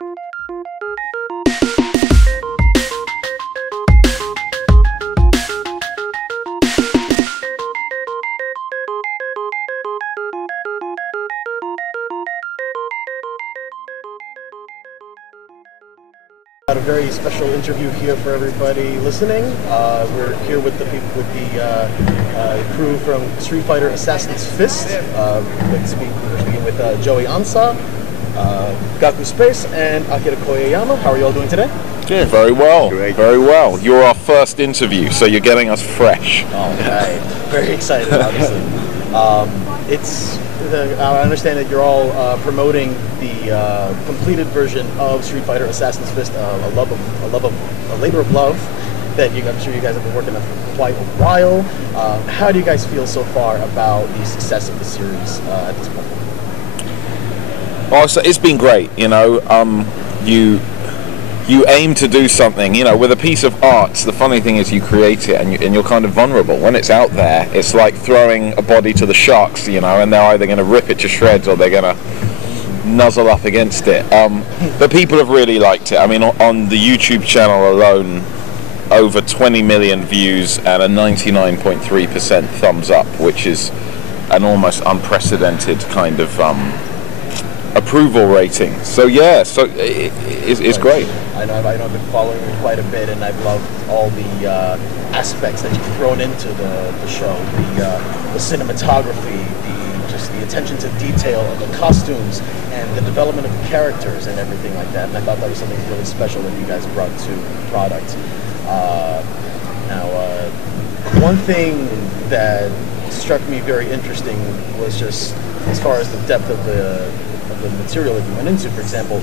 A very special interview here for everybody listening. We're here with the people, with the crew from Street Fighter Assassin's Fist. We're speaking with Joey Ansah, Gaku Space, and Akira Koieyama. How are you all doing today? Good. Very well. Great. Very well. You're our first interview, so you're getting us fresh. All right. Very excited, obviously. I understand that you're all promoting the completed version of Street Fighter Assassin's Fist, a labor of love that I'm sure you guys have been working on for quite a while. How do you guys feel so far about the success of the series at this point? Oh, so it's been great. You know, you aim to do something, you know, with a piece of art. The funny thing is you create it and you're kind of vulnerable. When it's out there, it's like throwing a body to the sharks, you know, and they're either going to rip it to shreds or they're going to nuzzle up against it. But people have really liked it. I mean, on the YouTube channel alone, over 20 million views and a 99.3% thumbs up, which is an almost unprecedented kind of approval rating. So yeah, so it's great. I know I've been following you quite a bit, and I've loved all the aspects that you've thrown into the show. The cinematography, just the attention to detail of the costumes, and the development of the characters and everything like that. And I thought that was something really special that you guys brought to the product. One thing that struck me very interesting was just as far as the depth of the material that you went into. For example,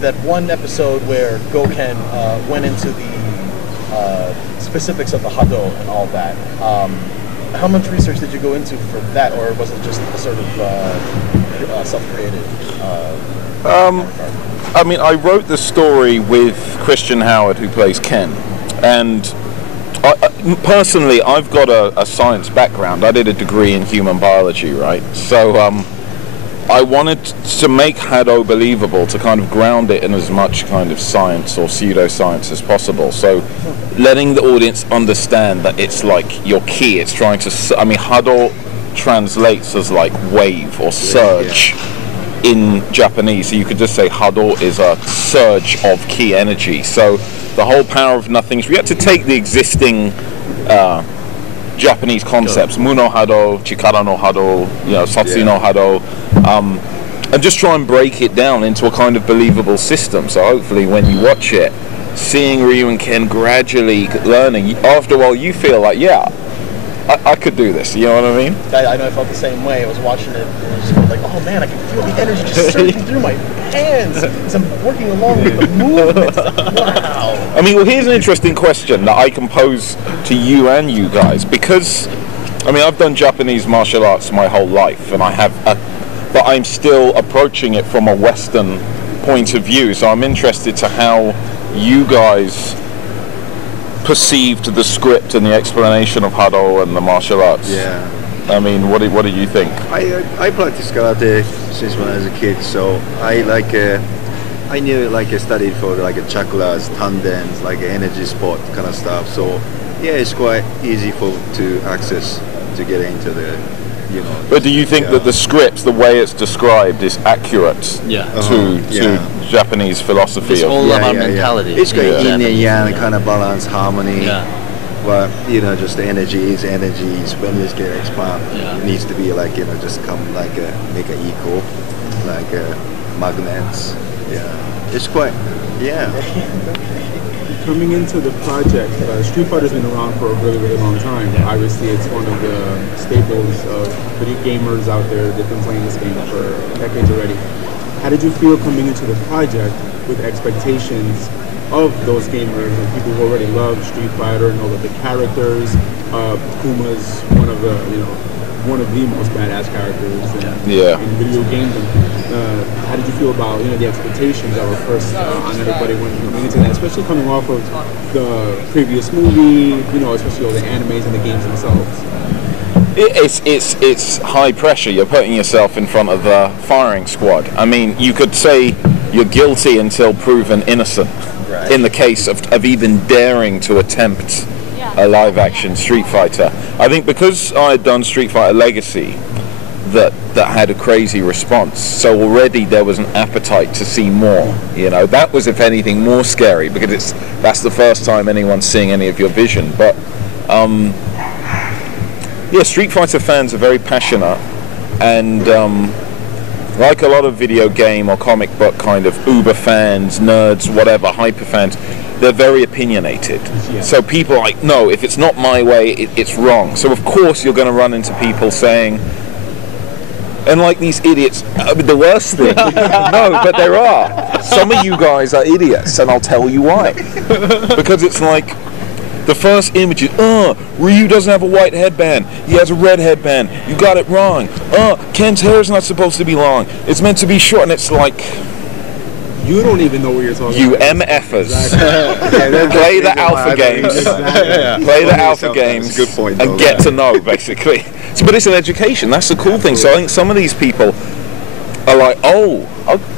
that one episode where Goken went into the specifics of the Hado and all that. How much research did you go into for that, or was it just sort of self-created? I mean, I wrote the story with Christian Howard, who plays Ken, and personally, I've got a science background. I did a degree in human biology, right? So I wanted to make Hado believable, to kind of ground it in as much kind of science or pseudoscience as possible. So letting the audience understand that it's like your ki. It's trying to, I mean, Hado translates as like wave or surge in Japanese. So you could just say Hado is a surge of ki energy. So the whole power of nothing. We had to take the existing Japanese concepts, Muno Hado, Chikara no Hado, you know, Satsu no Hado, and just try and break it down into a kind of believable system. So hopefully when you watch it, seeing Ryu and Ken gradually learning, after a while you feel like, yeah, I could do this, you know what I mean? I know I felt the same way. I was watching it and I just felt like, oh man, I can feel the energy just surging through my hands as I'm working along with the movements. Wow. I mean, well, here's an interesting question that I can pose to you and you guys, because, I mean, I've done Japanese martial arts my whole life, and but I'm still approaching it from a Western point of view, so I'm interested to how you guys perceived the script and the explanation of Hado and the martial arts. Yeah. I mean, what do you think? I practiced karate since when I was a kid, so I knew I studied for chakras, tandens, energy sport kind of stuff. So yeah, it's quite easy to access to get into the, you know. But do you think that the script, the way it's described, is accurate to Japanese philosophy? It's all about mentality. It's got yin and yang kind of balance, harmony. Yeah. But you know, just the energies. When this get expand, it needs to be just come make it equal, magnets. Yeah, it's quite Coming into the project, Street Fighter's been around for a really, really long time. Obviously, it's one of the staples of video gamers out there. They've been playing this game for decades already. How did you feel coming into the project with expectations of those gamers and people who already love Street Fighter and all of the characters? Kuma's one of the most badass characters in video games. How did you feel about the expectations that were first on everybody when coming into that, especially coming off of the previous movie, especially all the animes and the games themselves? It's high pressure. You're putting yourself in front of the firing squad. I mean, you could say you're guilty until proven innocent. Right. In the case of even daring to attempt a live-action Street Fighter. I think because I had done Street Fighter Legacy, that had a crazy response. So already there was an appetite to see more. You know, that was, if anything, more scary because that's the first time anyone's seeing any of your vision. But yeah, Street Fighter fans are very passionate, and like a lot of video game or comic book kind of uber fans, nerds, whatever, hyper fans, they're very opinionated. Yeah. So people are like, no, if it's not my way, it's wrong. So of course you're going to run into people saying, and like these idiots, I mean, the worst thing, no, but there are. Some of you guys are idiots, and I'll tell you why. Because it's like, the first image is, Ryu doesn't have a white headband. He has a red headband. You got it wrong. Ken's hair is not supposed to be long. It's meant to be short. And it's like, you don't even know what you're talking you about. MFers. Exactly. Play the alpha games. Exactly. Play the alpha games. Good point, and get to know, basically. So, but it's an education. That's the cool thing. So I think some of these people are like,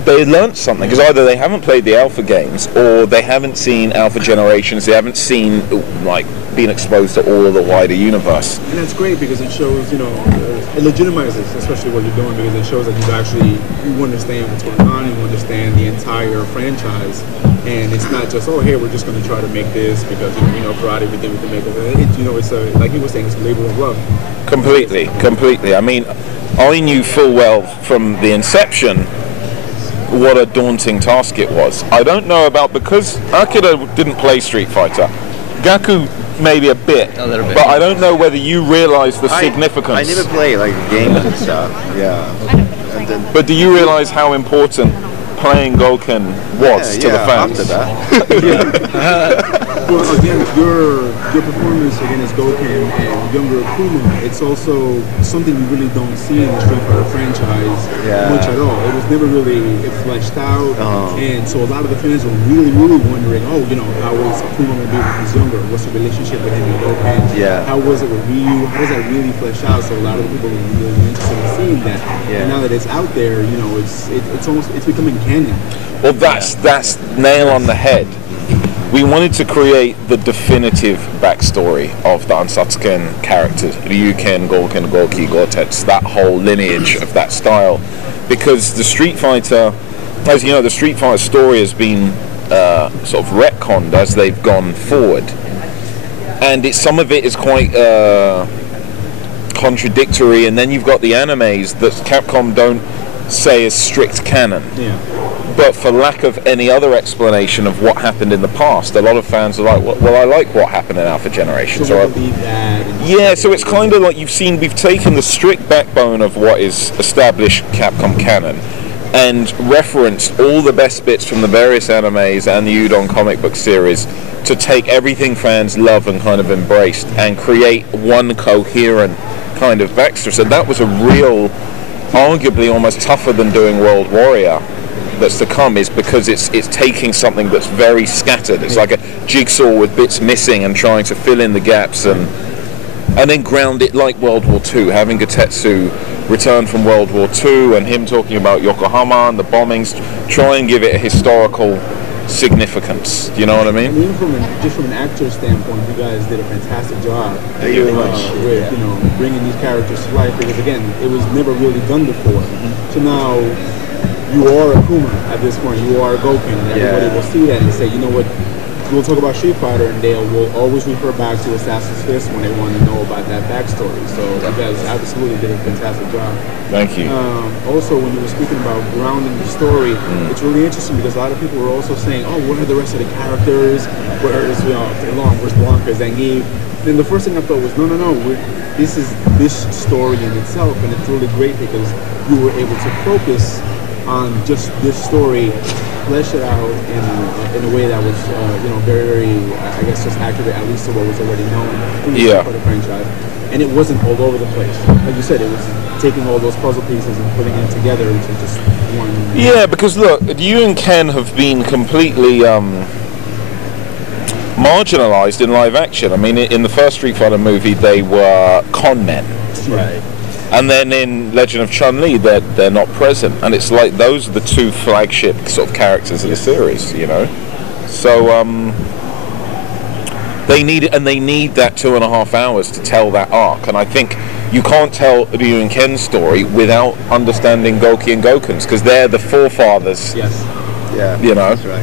they learned something, because either they haven't played the alpha games or they haven't seen alpha generations, they haven't seen, like, been exposed to all of the wider universe. And that's great because it shows, you know, it legitimizes especially what you're doing, because it shows that you understand what's going on, you understand the entire franchise, and it's not just, hey, we're just going to try to make this because, you know, karate, we think we can make it. You know, it's like he was saying, it's a labor of love. Completely. I mean, I knew full well from the inception what a daunting task it was. I don't know about, because Akira didn't play Street Fighter. Gaku maybe a little bit, but I don't know whether you realise the significance. I never play like games and stuff. Yeah. But do you realise how important playing Gouken was to the fans? After that. Well, again, your performance again as Gouken and younger Akuma, it's also something you really don't see in the Street Fighter franchise much at all. It was never really fleshed out, and so a lot of the fans were really, really wondering, you know, how was Akuma going to be when he's younger? What's the relationship with him and Gouken? Yeah. How was it with Ryu? How does that really flesh out? So a lot of the people were really interested in seeing that. Yeah. And now that it's out there, you know, it's becoming canon. Well, that's nail on the head. We wanted to create the definitive backstory of the Ansah characters, Ryuken, Gouken, Gouki, Gotetsu, that whole lineage of that style. Because the Street Fighter, as you know, the Street Fighter story has been sort of retconned as they've gone forward. And some of it is quite contradictory, and then you've got the animes that Capcom don't say is strict canon. Yeah. But for lack of any other explanation of what happened in the past, a lot of fans are like, well, I like what happened in Alpha Generations. So so it's kind of like we've taken the strict backbone of what is established Capcom canon and referenced all the best bits from the various animes and the Udon comic book series to take everything fans love and kind of embraced and create one coherent kind of backstory. So that was a real, arguably almost tougher than doing World Warrior that's to come, is because it's taking something that's very scattered. It's like a jigsaw with bits missing and trying to fill in the gaps and then ground it like World War II, having Gotetsu return from World War II and him talking about Yokohama and the bombings, try and give it a historical significance. Do you know what I mean? I mean, from an actor standpoint, you guys did a fantastic job. Thank you very much. With, you know, bringing these characters to life, because again, it was never really done before. So now you are Akuma at this point. You are Gouken, and everybody will see that and say, you know what? We'll talk about Street Fighter, and they will always refer back to Assassin's Fist when they want to know about that backstory. So you guys absolutely did a fantastic job. Thank you. Also, when you were speaking about grounding the story, it's really interesting because a lot of people were also saying, what are the rest of the characters? Where is Long, where's Blanca, Zangief? Then the first thing I thought was, no, this is this story in itself, and it's really great because you were able to focus on just this story, flesh it out in a way that was, very, very, I guess, just accurate, at least to what was already known from the franchise. And it wasn't all over the place. Like you said, it was taking all those puzzle pieces and putting it together into just one. Yeah, because look, you and Ken have been completely marginalized in live action. I mean, in the first Street Fighter movie, they were con men. Right. And then in Legend of Chun-Li, they're not present, and it's like those are the two flagship sort of characters of the series, you know. So they need that 2.5 hours to tell that arc, and I think you can't tell Ryu and Ken's story without understanding Goki and Goken's, because they're the forefathers. Yes. Yeah. You know. That's right.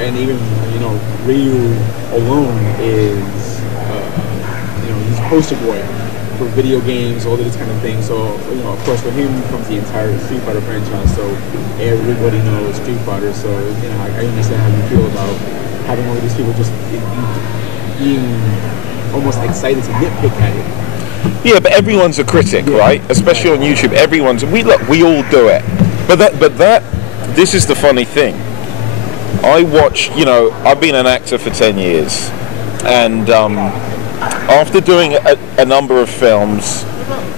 And even Ryu alone is he's poster boy for video games, all of this kind of thing. So of course for him comes the entire Street Fighter franchise. So everybody knows Street Fighter. So I understand how you feel about having all of these people just being almost excited to nitpick at it. Yeah, but everyone's a critic, right? Especially on YouTube, we all do it. But this is the funny thing. I watch, I've been an actor for 10 years, and after doing a number of films,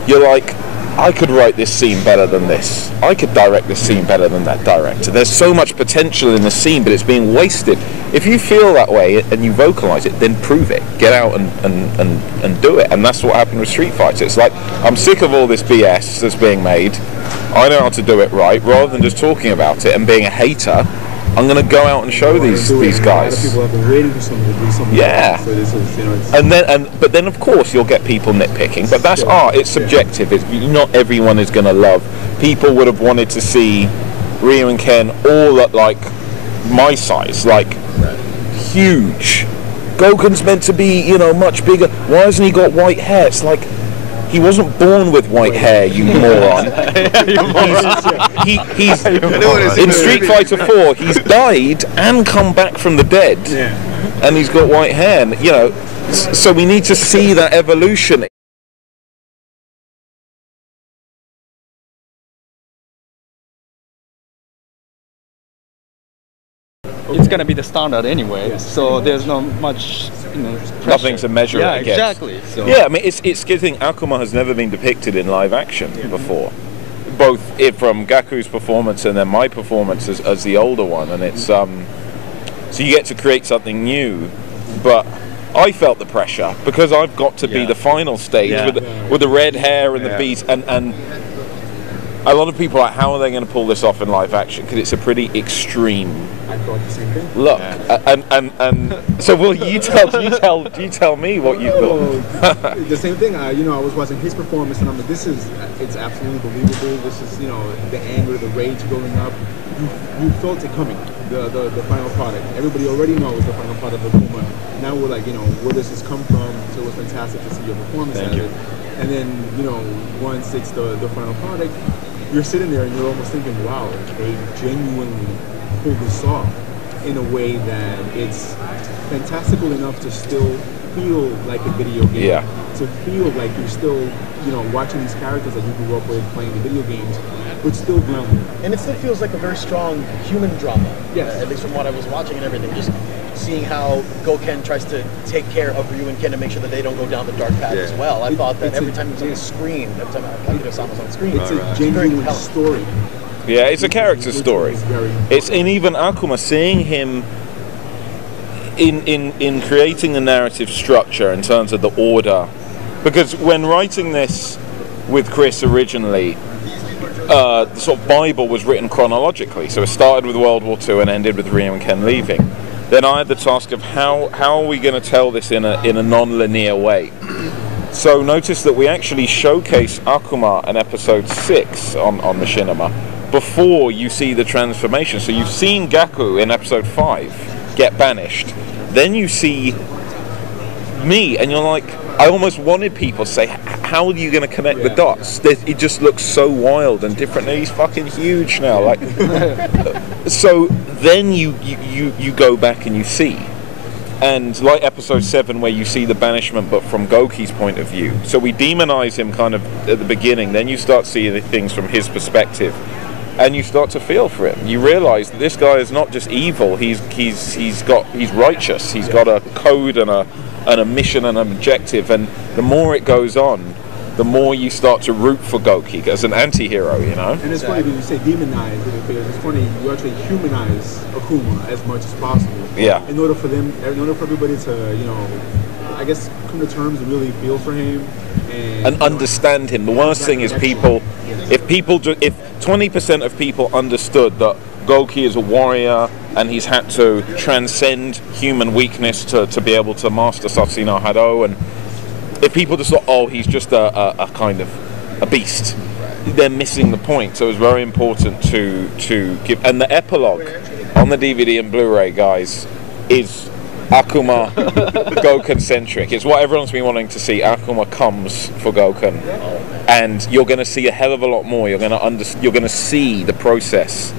you're like, I could write this scene better than this. I could direct this scene better than that director. There's so much potential in the scene, but it's being wasted. If you feel that way and you vocalize it, then prove it. Get out and do it. And that's what happened with Street Fighter. It's like, I'm sick of all this BS that's being made. I know how to do it right. Rather than just talking about it and being a hater, I'm going to go out and show these guys. A lot of people have been waiting for someone to do something. Yeah. So this is, but then of course you'll get people nitpicking. But that's art. It's subjective. Not everyone is going to love. People would have wanted to see Ryu and Ken all at like my size, like huge. Goken's meant to be, much bigger. Why hasn't he got white hair? It's like, he wasn't born with white hair, you moron. He's in Street Fighter 4, he's died and come back from the dead, and he's got white hair. So we need to see that evolution. It's gonna be the standard anyway, so there's not much, pressure. Nothing to measure it against. Exactly. So. Yeah, I mean, it's good thing Akuma has never been depicted in live action before, both from Gaku's performance and then my performance as the older one, and it's so you get to create something new, but I felt the pressure because I've got to be the final stage with the red hair and the beat, and a lot of people are like, how are they going to pull this off in live action? Because it's a pretty extreme look. And so, will you tell me what you thought? The same thing. I was watching his performance, and I'm like, it's absolutely believable. This is, the anger, the rage building up. You felt it coming. The final product. Everybody already knows the final product of Akuma. Now we're like, where does this come from? So it was fantastic to see your performance at it. And then, once it's the final product, you're sitting there and you're almost thinking, wow, they genuinely pulled this off in a way that it's fantastical enough to still feel like a video game. Yeah. To feel like you're still, watching these characters that you grew up with playing the video games, but still grounded. And it still feels like a very strong human drama. Yes. At least from what I was watching and everything. Just seeing how Goken tries to take care of Ryu and Ken and make sure that they don't go down the dark path as well. I thought that every time he was on the screen, every time Akira-san was on the screen, it's a genuine story. Yeah, it's a character story. It's in even Akuma, seeing him in creating the narrative structure in terms of the order. Because when writing this with Chris originally, the sort of Bible was written chronologically. So it started with World War II and ended with Ryu and Ken leaving. Then I had the task of how are we going to tell this in a non-linear way. So notice that we actually showcase Akuma in episode 6 on Machinima before you see the transformation. So you've seen Gaku in episode 5 get banished. Then you see me and you're like, I almost wanted people to say, how are you going to connect the dots? It just looks so wild and different. And he's fucking huge now. Like, so then you go back and you see. And like episode 7 where you see the banishment but from Goki's point of view. So we demonize him kind of at the beginning. Then you start seeing things from his perspective. And you start to feel for him. You realize that this guy is not just evil. He's righteous. He's got a code and a mission and an objective, and the more it goes on, the more you start to root for Goku as an anti-hero, you know? And it's funny because you say demonize, because it's funny, you actually humanize Akuma as much as possible. Yeah. In order for everybody to, you know, I guess come to terms and really feel for him and understand him. The worst thing is people, if 20% of people understood that Goku is a warrior and he's had to transcend human weakness to be able to master Assasin no Hado, and if people just thought, oh, he's just a kind of a beast, they're missing the point. So it's very important to give. And the epilogue on the DVD and Blu-ray, guys, is Akuma Goken centric. It's what everyone's been wanting to see. Akuma comes for Goken, and you're going to see a hell of a lot more. You're going to see the process.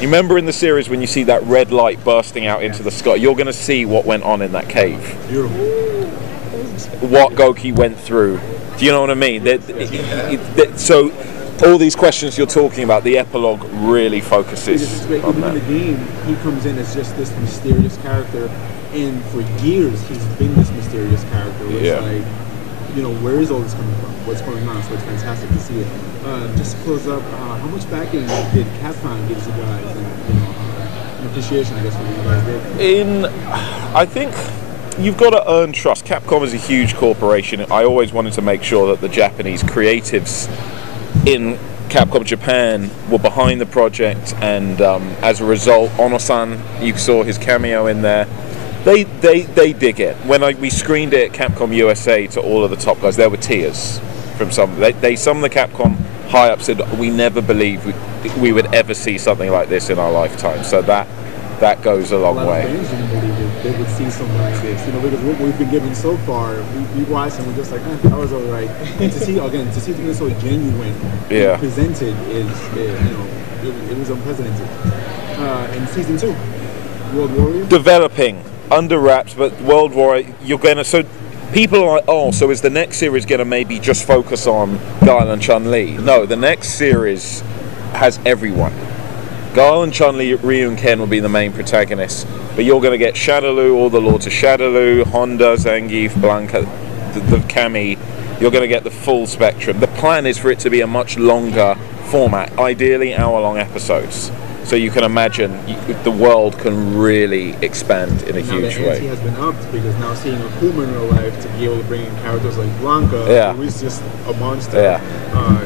You remember in the series when you see that red light bursting out into the sky? You're going to see what went on in that cave. Beautiful. What Goku went through. Do you know what I mean? So all these questions you're talking about, the epilogue really focuses on that. In the game, he comes in as just this mysterious character, and for years he's been this mysterious character. It's like, you know, where is all this coming from? What's going on? So it's fantastic to see it. Just to close up, how much backing did Capcom give you guys, and you know, an appreciation, I guess, for what you guys did? I think you've got to earn trust. Capcom is a huge corporation. I always wanted to make sure that the Japanese creatives in Capcom Japan were behind the project, and as a result, Ono-san, you saw his cameo in there. They dig it. When we screened it at Capcom USA to all of the top guys, there were tears from some. Some of the Capcom high-ups said, we never believed we would ever see something like this in our lifetime. So that goes a long way. A lot of fans didn't believe it. They would see something like this, you know, because what we've been given so far, we watched and we're just like, that was all right. And to see something so genuine presented it was unprecedented. And season 2, World Warrior, developing under wraps, but World Warrior, you're gonna. So people are like, oh, so is the next series gonna maybe just focus on Guile and Chun-Li? No, the next series has everyone. Guile and Chun-Li, Ryu and Ken will be the main protagonists, but you're going to get Shadaloo, all the Lords of Shadaloo, Honda, Zangief, Blanca, the Kami. You're going to get the full spectrum. The plan is for it to be a much longer format, ideally hour-long episodes. So you can imagine the world can really expand in a huge way. Now the ante has been upped, because now seeing Akuma in real life, to be able to bring in characters like Blanca, who is just a monster,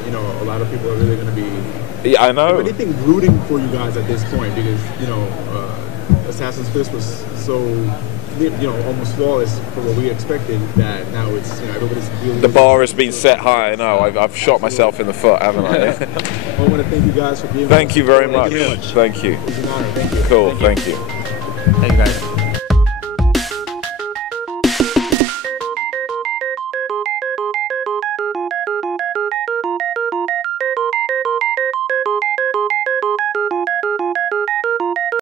you know, a lot of people are really going to be... Yeah, I know. Anything rooting for you guys at this point, because, you know, Assassin's Fist was so, you know, almost flawless for what we expected, that now it's, you know, everybody's really... The bar has been set high. I know. I've shot myself in the foot, haven't I? Well, I want to thank you guys for being Thank you very much. Thank you. It's an honor. Thank you. Cool. Thank you. Thank you guys.